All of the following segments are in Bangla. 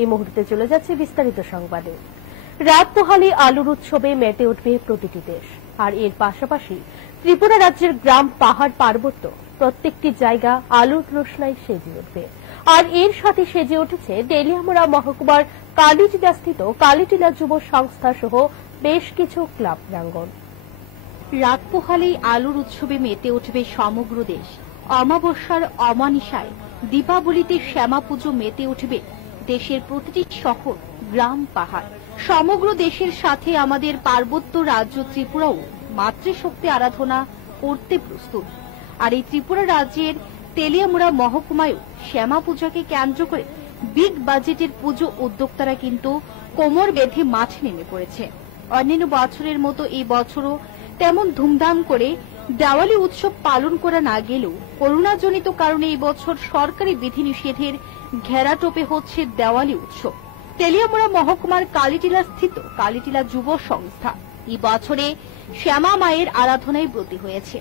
এই মুহূর্তে চলে যাচ্ছে বিস্তারিত সংবাদে। রাত পোহালে আলুর উৎসবে মেতে উঠবে প্রতিটি দেশ। আর এর পাশাপাশি ত্রিপুরা রাজ্যের গ্রাম, পাহাড়, পার্বত্য প্রত্যেকটি জায়গা আলুর রোশনায় সেজে উঠবে। আর এর সাথে সেজে উঠেছে তেলিয়ামুড়া মহকুমার কালিটিলাস্থিত কালিটিলা যুব সংস্থা সহ বেশ কিছু ক্লাব প্রাঙ্গণ। রাত পোহালেই আলুর উৎসবে মেতে উঠবে সমগ্র দেশ। অমাবস্যার অমানিসায় দীপাবলিতে শ্যামা পুজো মেতে উঠবে দেশের প্রতিটি শহর, গ্রাম, পাহাড়। সমগ্র দেশের সাথে আমাদের পার্বত্য রাজ্য ত্রিপুরাও মাতৃশক্তি আরাধনা করতে প্রস্তুত। আর এই ত্রিপুরা রাজ্যের তেলিয়ামুড়া মহকুমায়ও শ্যামা পূজাকে কেন্দ্র করে বিগ বাজেটের পুজো উদ্যোক্তারা কিন্তু কোমর বেঁধে মাঠে নেমে পড়েছে। অন্যান্য বছরের মতো এই বছরও তেমন ধুমধাম করে দেওয়ালি উৎসব পালন করা না গেলেও করোনাজনিত কারণে এই বছর সরকারি বিধিনিষেধের ঘেরাটোপে হচ্ছে দেওয়ালি উৎসব। তেলিয়ামুড়া মহকুমার কালিটিলা স্থিত কালিটিলা যুব সংস্থা এই বছরে শ্যামা মায়ের আরাধনায় ব্রতী হয়েছে।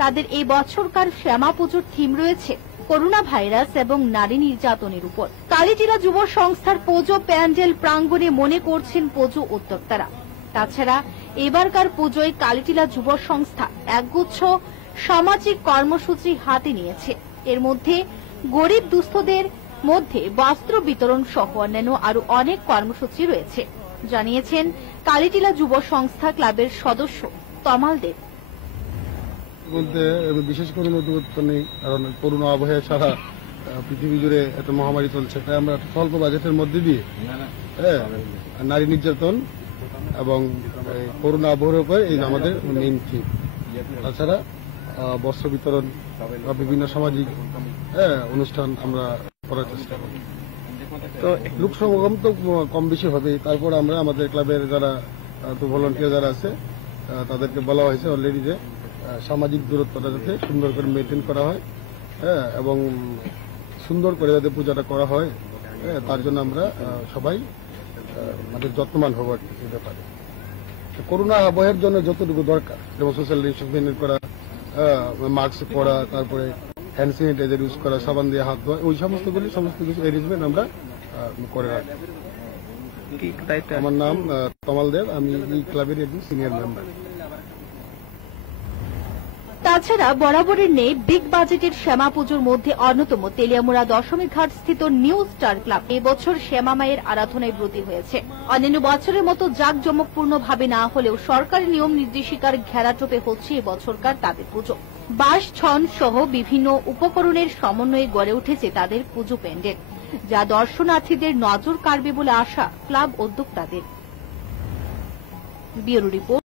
তাদের এই বছরকার শ্যামা পুজোর থিম রয়েছে করোনা ভাইরাস এবং নারী নির্যাতনের উপর। কালিটিলা যুব সংস্থার পুজো প্যান্ডেল প্রাঙ্গণে মনে করছেন পুজো উদ্যোক্তারা। তাছাড়া এবারকার পুজোয় কালিটিলা যুব সংস্থা একগুচ্ছ সামাজিক কর্মসূচি হাতে নিয়েছে। এর মধ্যে গরিব দুস্থদের মধ্যে বস্ত্র বিতরণ সহ অন্যান্য আরো অনেক কর্মসূচি রয়েছে, জানিয়েছেন কালিটিলা যুব সংস্থা ক্লাবের সদস্য তমাল দেব। বলতে বিশেষ করে নতুনত্ব নেই, কারণ করোনা আবহে সারা পৃথিবী জুড়ে একটা মহামারী চলছে। তাই আমরা স্বল্প বাজেটের মধ্যে দিয়ে নারী নির্যাতন এবং করোনা আবহের উপরে এই আমাদের মেইন থিম। তাছাড়া বস্ত্র বিতরণ বা বিভিন্ন সামাজিক অনুষ্ঠান আমরা করার চেষ্টা করি। তো লোক সমাগম তো কম বেশি হবে। তারপর আমরা আমাদের ক্লাবের যারা ভলান্টিয়ার যারা আছে তাদেরকে বলা হয়েছে অলরেডি যে সামাজিক দূরত্বটা যাতে সুন্দর করে মেনটেন করা হয় এবং সুন্দর করে যাতে পূজাটা করা হয়, তার জন্য আমরা সবাই আমাদের যত্নবান হব এই ব্যাপারে। করোনা আবহের জন্য যতটুকু দরকার, যেমন সোশ্যাল ডিস্টেন্স মেনটেন করা, মাস্ক পরা, তারপরে হ্যান্ড স্যানিটাইজার ইউজ করা, সাবান দিয়ে হাত ধোয়া, ওই সমস্ত কিছু অ্যারেঞ্জমেন্ট আমরা করে রাখি। আমার নাম তমাল দেব, আমি এই ক্লাবের একজন সিনিয়র মেম্বার। তাছাড়া বরাবরের নেই বিগ বাজেটের শ্যামা পুজোর মধ্যে অন্যতম তেলিয়ামুড়া দশমী ঘাট স্থিত নিউ স্টার ক্লাব এবছর শ্যামা মায়ের আরাধনায় ব্রতী হয়েছে। অন্যান্য বছরের মতো জাঁকজমকপূর্ণ ভাবে না হলেও সরকারি নিয়ম নির্দেশিকার ঘেরাটোপে হচ্ছে এবছরকার তাদের পুজো। বাঁশ, ছন সহ বিভিন্ন উপকরণের সমন্বয়ে গড়ে উঠেছে তাদের পুজো প্যান্ডেল, যা দর্শনার্থীদের নজর কাড়বে বলে আশা ক্লাব উদ্যোক্তাদের। Bureau report.